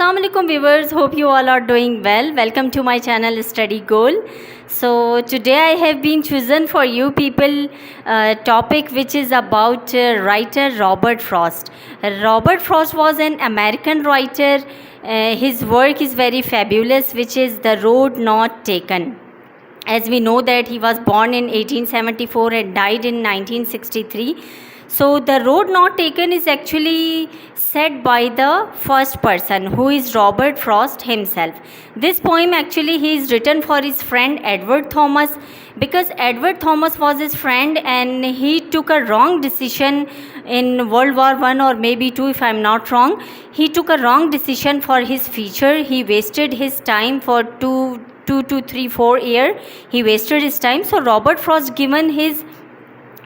Assalamu alaikum viewers, hope you all are doing well. Welcome to my channel Study Goal. So today I have been chosen for you people topic which is about writer Robert Frost. Robert Frost was an American writer. His work is very fabulous, which is The Road Not Taken. As we know that he was born in 1874 and died in 1963. So The Road Not Taken is actually said by the first person, who is Robert Frost himself. This poem actually he is written for his friend Edward Thomas, because Edward Thomas was his friend and he took a wrong decision in World War I or maybe II, if I am not wrong. He took a wrong decision for his future. He wasted his time for 2 to 3, 4 years. He wasted his time. So Robert Frost given his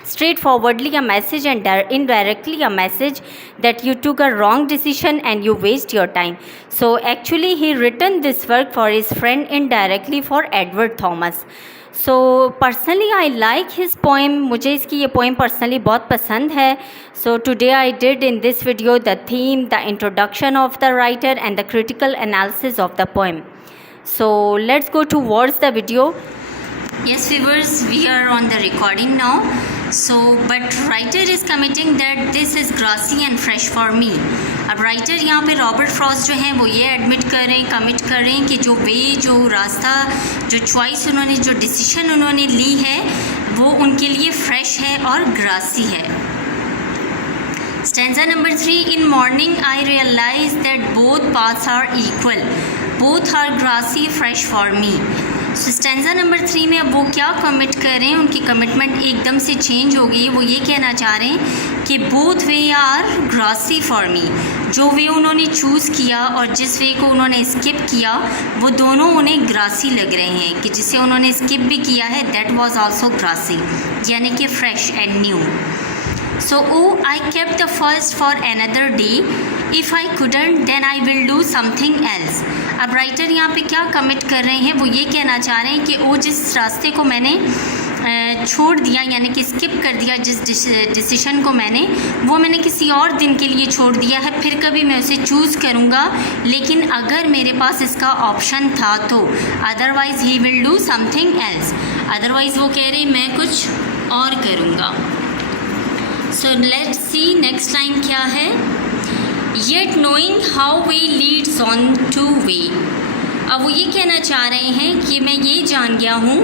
straightforwardly a message and indirectly a message that you took a wrong decision and you waste your time. So actually he written this work for his friend indirectly for Edward Thomas. So personally I like his poem. मुझे इसकी ये poem personally बहुत पसंद है. So today I did in this video the theme, the introduction of the writer and the critical analysis of the poem. So let's go towards the video. Yes viewers, we are on the recording now. So but writer is committing that this is grassy and fresh for me. अब writer यहाँ पे Robert Frost जो हैं वो ये admit करें, commit करें कि जो वे, जो रास्ता, जो चॉइस उन्होंने, जो डिसीजन उन्होंने ली है वो उनके लिए फ्रेश है और ग्रासी है. Stanza number 3. In morning I realize that both paths are equal. Both are grassy, fresh for me. So stanza number 3 में अब वो क्या कमिट कर रहे हैं, उनकी कमिटमेंट एकदम से चेंज हो गई. वो ये कहना चाह रहे हैं कि both way are grassy for me. जो वे उन्होंने चूज़ किया और जिस वे को उन्होंने स्किप किया वो दोनों उन्हें ग्रासी लग रहे हैं. कि जिसे उन्होंने स्किप भी किया है दैट वाज आल्सो ग्रासी, यानी कि fresh and new. So I kept the first for another day. If I couldn't, then I will do something else. अब राइटर यहाँ पे क्या कमिट कर रहे हैं, वो ये कहना चाह रहे हैं कि वो जिस रास्ते को मैंने छोड़ दिया, यानी कि स्किप कर दिया, जिस डिसीजन को मैंने किसी और दिन के लिए छोड़ दिया है, फिर कभी मैं उसे चूज़ करूँगा, लेकिन अगर मेरे पास इसका ऑप्शन था तो. Otherwise he will do something else. Otherwise वो कह रहे मैं कुछ और करूँगा. So let's see next line क्या है. Yet knowing how way leads on to way. अब वो ये कहना चाह रहे हैं कि मैं ये जान गया हूँ,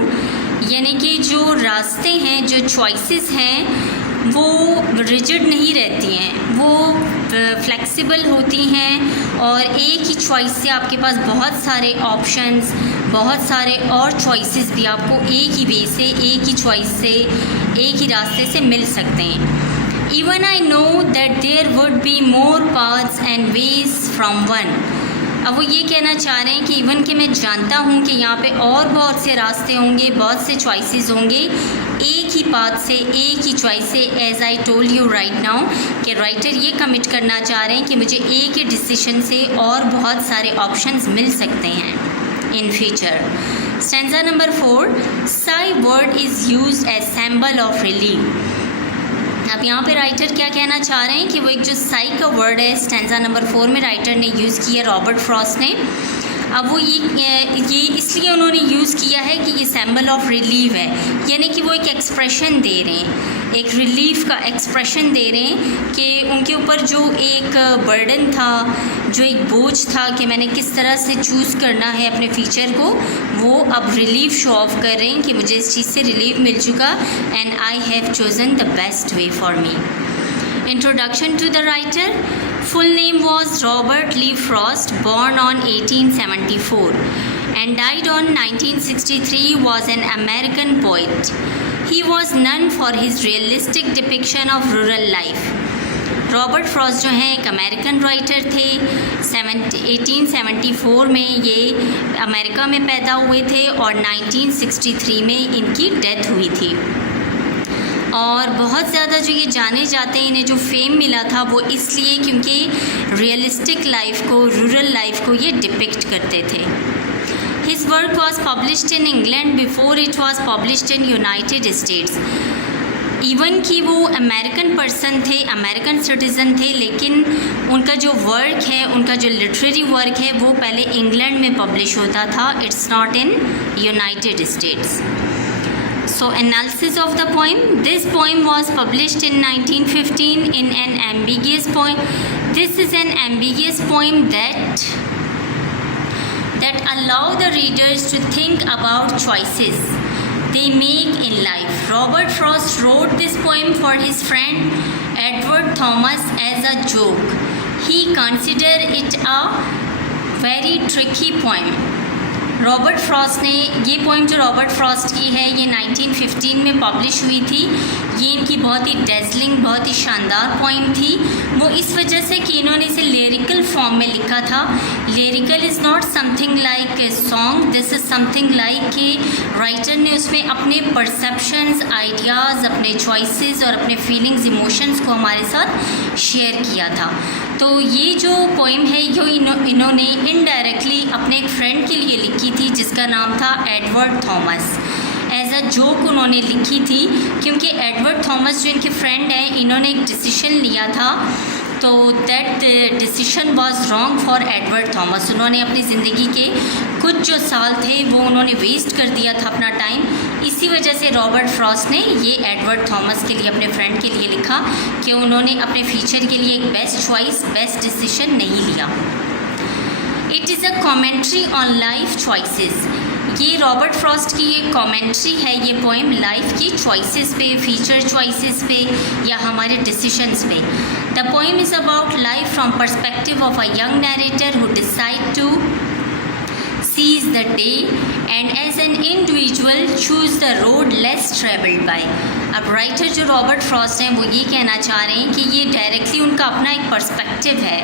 यानी कि जो रास्ते हैं, जो चॉइसेस हैं वो रिजिड नहीं रहती हैं, वो फ्लेक्सिबल होती हैं और एक ही चॉइस से आपके पास बहुत सारे ऑप्शंस, बहुत सारे और चॉइसेस भी आपको एक ही वे से, एक ही चॉइस से, एक ही रास्ते से मिल सकते हैं. Even I know that there would be more paths and ways from one. अब वो ये कहना चाह रहे हैं कि इवन कि मैं जानता हूँ कि यहाँ पे और बहुत से रास्ते होंगे, बहुत से चॉइसेस होंगे, एक ही पाथ से, एक ही चॉइस से. As I told you right now कि राइटर ये कमिट करना चाह रहे हैं कि मुझे एक ही डिसीजन से और बहुत सारे ऑप्शंस मिल सकते हैं in future. Stanza number 4. Sigh word is used as symbol of relief. अब यहाँ पे राइटर क्या कहना चाह रहे हैं कि वो एक जो साई का वर्ड है स्टैंजा नंबर 4 में राइटर ने यूज़ किया, रॉबर्ट फ्रॉस्ट ने. अब वो ये इसलिए उन्होंने यूज़ किया है कि ये सिंबल ऑफ रिलीफ है, यानी कि वो एक एक्सप्रेशन दे रहे हैं, एक रिलीफ का एक्सप्रेशन दे रहे हैं कि उनके ऊपर जो एक बर्डन था, जो एक बोझ था कि मैंने किस तरह से चूज़ करना है अपने फ्यूचर को, वो अब रिलीफ शो ऑफ कर रहे हैं कि मुझे इस चीज़ से रिलीफ मिल चुका and I have chosen the best way for me. Introduction to the writer. Full name was Robert Lee Frost, born on 1874 and died on 1963. Was an American poet. He was known for his realistic depiction of rural life. Robert Frost जो हैं एक American writer थे. 1874 में ये America में पैदा हुए थे और 1963 में इनकी डेथ हुई थी. और बहुत ज़्यादा जो ये जाने जाते हैं, इन्हें जो फेम मिला था वो इसलिए क्योंकि रियलिस्टिक लाइफ को, रूरल लाइफ को ये डिपिक्ट करते थे. His work was published in England before it was published in United states. Even कि वो अमेरिकन पर्सन थे, अमेरिकन सिटीज़न थे, लेकिन उनका जो वर्क है, उनका जो लिटरेरी वर्क है वो पहले इंग्लैंड में पब्लिश होता था, it's not in United states. So analysis of the poem. This poem was published in 1915 in an ambiguous poem. This is an ambiguous poem that allow the readers to think about choices they make in life. Robert Frost wrote this poem for his friend Edward Thomas as a joke. He considered it a very tricky poem. Robert Frost ने ये poem जो Robert Frost की है ये 1915 में publish हुई थी. ये इनकी बहुत ही डेजलिंग, बहुत ही शानदार पोइम थी. वो इस वजह से कि इन्होंने इसे लिरिकल फॉर्म में लिखा था. Lyrical is not something like a song, this is something like कि राइटर ने उसमें अपने परसेप्शंस, आइडियाज़, अपने चॉइसेस और अपने फीलिंग्स, इमोशंस को हमारे साथ शेयर किया था. तो ये जो पोइम है ये इन्होंने इनडायरेक्टली अपने एक फ्रेंड के लिए लिखी थी जिसका नाम था Edward Thomas. As a joke उन्होंने लिखी थी क्योंकि एडवर्ड थॉमस जो इनके फ्रेंड हैं, इन्होंने एक डिसीजन लिया था, तो that decision was wrong for Edward Thomas. उन्होंने अपनी ज़िंदगी के कुछ जो साल थे वो उन्होंने वेस्ट कर दिया था अपना टाइम. इसी वजह से रॉबर्ट फ्रॉस्ट ने ये एडवर्ड थॉमस के लिए, अपने फ्रेंड के लिए लिखा कि उन्होंने अपने फ्यूचर के लिए एक बेस्ट चॉइस, बेस्ट डिसीजन नहीं लिया. It is a commentary on life choices. ये रॉबर्ट फ्रॉस्ट की ये कॉमेंट्री है, ये पोइम लाइफ की चॉइसेस पे, फ्यूचर चॉइसेस पे या हमारे डिसीजंस पे. The poem is about life from perspective of a young narrator who decide to seize the day and as an individual choose the road less traveled by. अब writer जो Robert Frost हैं वो ये कहना चाह रहे हैं कि ये डायरेक्टली उनका अपना एक पर्सपेक्टिव है.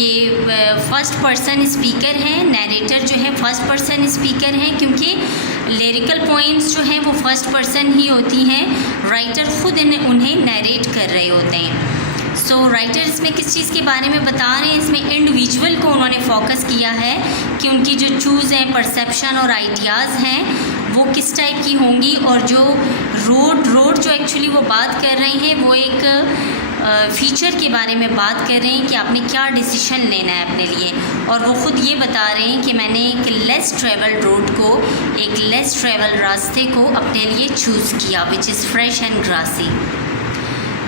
ये फर्स्ट पर्सन स्पीकर हैं, नरेटर जो है फर्स्ट पर्सन स्पीकर हैं, क्योंकि लिरिकल पोइम्स जो हैं वो फर्स्ट पर्सन ही होती हैं. राइटर खुद उन्हें नरेट कर रहे होते हैं. सो राइटर इसमें किस चीज़ के बारे में बता रहे हैं, इसमें इंडिविजुअल को उन्होंने फोकस किया है कि उनकी जो चूज़ हैं, परसेप्शन और आइडियाज़ हैं वो किस टाइप की होंगी, और जो रोड जो एक्चुअली वो बात कर रहे हैं वो एक फीचर के बारे में बात कर रहे हैं कि आपने क्या डिसीजन लेना है अपने लिए. और वो ख़ुद ये बता रहे हैं कि मैंने एक लेस ट्रेवल रोड को, एक लेस ट्रेवल रास्ते को अपने लिए चूज़ किया, which is fresh and grassy.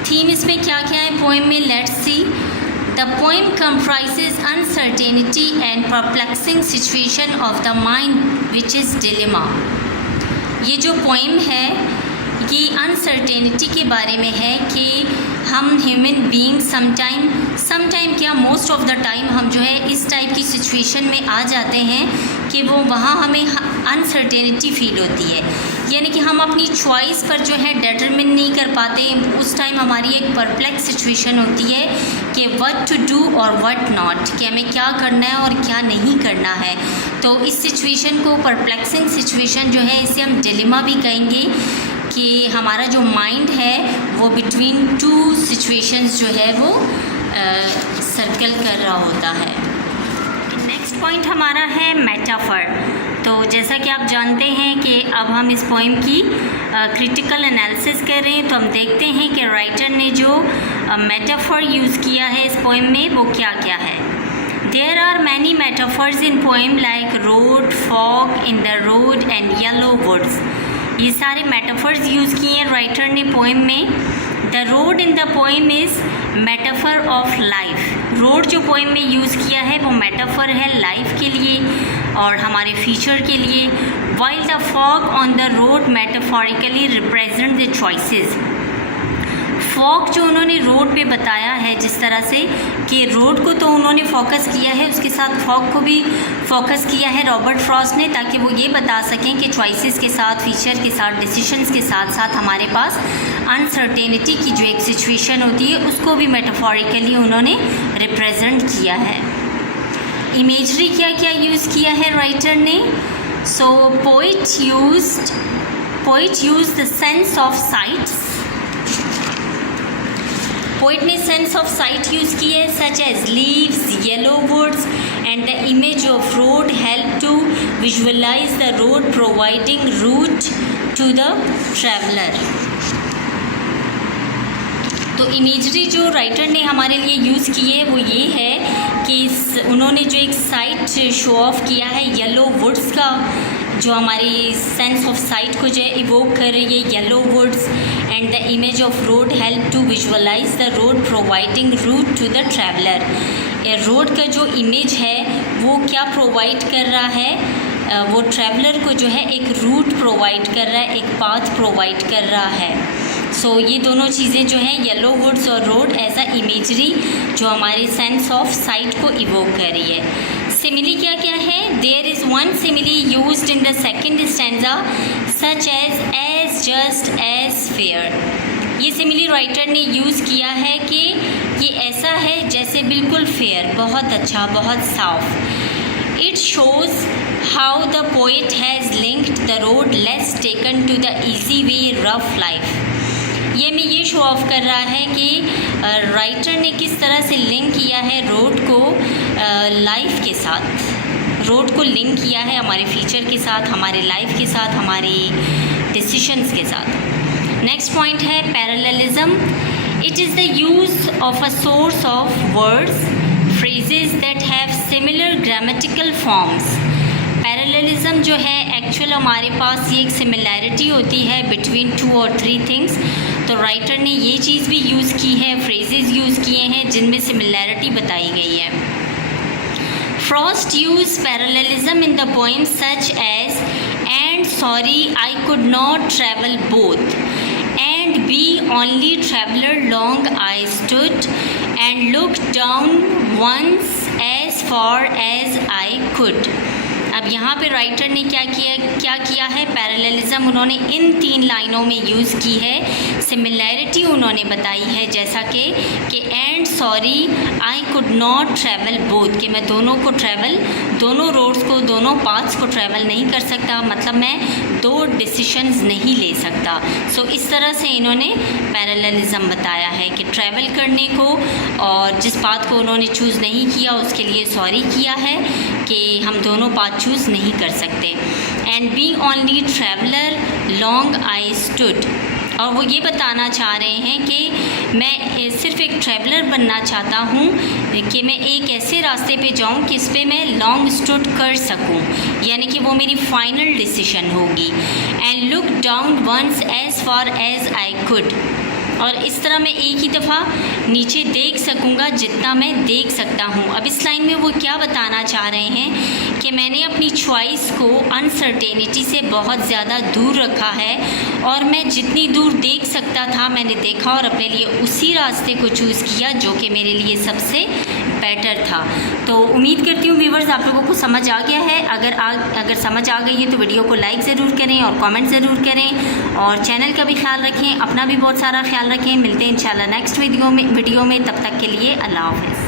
Theme इसमें क्या क्या है पोइम में, let's see. The poem comprises uncertainty and perplexing situation of the mind which is dilemma. ये जो पोइम है ये अनसर्टेनिटी के बारे में है कि हम ह्यूमन बीइंग समटाइम क्या मोस्ट ऑफ द टाइम हम जो है इस टाइप की सिचुएशन में आ जाते हैं कि वो वहाँ हमें अनसर्टेनिटी फील होती है, यानी कि हम अपनी चॉइस पर जो है डिटरमिन नहीं कर पाते. उस टाइम हमारी एक परप्लेक्स सिचुएशन होती है कि व्हाट टू डू और व्हाट नॉट, कि हमें क्या करना है और क्या नहीं करना है. तो इस सिचुएशन को, परप्लेक्सिंग सिचुएशन जो है, इसे हम डिलेमा भी कहेंगे कि हमारा जो माइंड है वो बिटवीन टू सिचुएशंस जो है वो सर्कल कर रहा होता है. नेक्स्ट पॉइंट हमारा है मेटाफर. तो जैसा कि आप जानते हैं कि अब हम इस पोइम की क्रिटिकल एनालिसिस कर रहे हैं, तो हम देखते हैं कि राइटर ने जो मेटाफर यूज़ किया है इस पोइम में वो क्या क्या है. There are many metaphors in poem like road, fog in the road and yellow woods. ये सारे मेटाफर्स यूज़ किए हैं राइटर ने पोइम में. The road in the poem is metaphor of life. Road जो पोइम में यूज़ किया है वो मेटाफर है लाइफ के लिए और हमारे फ्यूचर के लिए. While the fog on the road metaphorically represent the choices. Fog जो उन्होंने रोड पे बताया है जिस तरह से कि रोड को तो उन्होंने फोकस किया है, उसके साथ फॉग को भी फोकस किया है रॉबर्ट फ्रॉस्ट ने, ताकि वो ये बता सकें कि चॉइसेस के साथ, फीचर के साथ, डिसीजंस के साथ साथ हमारे पास अनसर्टेनिटी की जो एक सिचुएशन होती है उसको भी मेटाफोरिकली उन्होंने रिप्रेजेंट किया है. इमेजरी क्या क्या यूज़ किया है राइटर ने. So poet use the sense of sights. Poet ने सेंस ऑफ साइट यूज़ की है, such as leaves, yellow woods and the image of road help to visualise the road providing route to the traveller. तो imagery जो writer ने हमारे लिए use की है वो ये है कि उन्होंने जो एक साइट शो ऑफ किया है येलो वुड्स का, जो हमारी सेंस ऑफ साइट को जो है इवोक कर रही है, yellow woods and the image of road help to visualise the road providing route to the traveller. Road का जो इमेज है वो क्या प्रोवाइड कर रहा है, वो ट्रैवलर को जो है एक रूट प्रोवाइड कर रहा है, एक पाथ प्रोवाइड कर रहा है। सो ये दोनों चीज़ें जो हैं येलो वुड्स और रोड एज अ इमेजरी जो हमारे सेंस ऑफ साइट को इवोक कर रही है। सिमिली क्या क्या है, there is one simile used in the second stanza such as just as fair. ये सिमिली राइटर ने यूज़ किया है कि ये ऐसा है जैसे बिल्कुल फेयर, बहुत अच्छा, बहुत साफ। It shows how the poet has linked the road less taken to the easy way rough life. ये में ये शो ऑफ कर रहा है कि राइटर ने किस तरह से लिंक किया है रोड को लाइफ के साथ, रोड को लिंक किया है हमारे फ्यूचर के साथ, हमारे लाइफ के साथ, हमारी डिसीशंस के साथ। नेक्स्ट पॉइंट है parallelism. It is the use of a source of words phrases that have similar grammatical forms. Parallelism जो है एक्चुअल हमारे पास ये एक सिमिलैरिटी होती है बिटवीन 2 और 3 थिंग्स। तो राइटर ने ये चीज़ भी यूज़ की है, फ्रेजेस यूज़ किए हैं जिनमें सिमिलैरिटी बताई गई है। Frost use parallelism in the poem such as and sorry I could not travel both and be only traveller long I stood and look down once as far as I could. अब यहाँ पे writer ने क्या किया है, parallelism उन्होंने इन 3 लाइनों में यूज़ की है। सिमिलैरिटी उन्होंने बताई है जैसा कि and sorry I could not travel both, कि मैं दोनों रोड्स को, दोनों पाथ्स को ट्रैवल नहीं कर सकता, मतलब मैं 2 डिसीशंस नहीं ले सकता। सो इस तरह से इन्होंने पैरेललिज्म बताया है कि ट्रैवल करने को और जिस पाथ को उन्होंने चूज़ नहीं किया उसके लिए सॉरी किया है कि हम दोनों पाथ चूज़ नहीं कर सकते। And be only traveller long I stood, और वो ये बताना चाह रहे हैं कि मैं सिर्फ एक ट्रैवलर बनना चाहता हूँ कि मैं एक ऐसे रास्ते पे जाऊँ कि इस पर मैं लॉन्ग स्टूड कर सकूँ, यानी कि वो मेरी फाइनल डिसीजन होगी। And look down once as far as I could, और इस तरह मैं एक ही दफ़ा नीचे देख सकूँगा जितना मैं देख सकता हूँ। अब इस लाइन में वो क्या बताना चाह रहे हैं कि मैंने अपनी चॉइस को अनसर्टेनिटी से बहुत ज़्यादा दूर रखा है और मैं जितनी दूर देख सकता था मैंने देखा और अपने लिए उसी रास्ते को चूज़ किया जो कि मेरे लिए सबसे बेटर था। तो उम्मीद करती हूँ व्यूवर्स आप लोगों को समझ आ गया है। अगर समझ आ गई है तो वीडियो को लाइक ज़रूर करें और कमेंट ज़रूर करें और चैनल का भी ख्याल रखें, अपना भी बहुत सारा ख्याल रखें। मिलते हैं इंशाल्लाह नेक्स्ट वीडियो में। तब तक के लिए अल्लाह हाफ़िज़।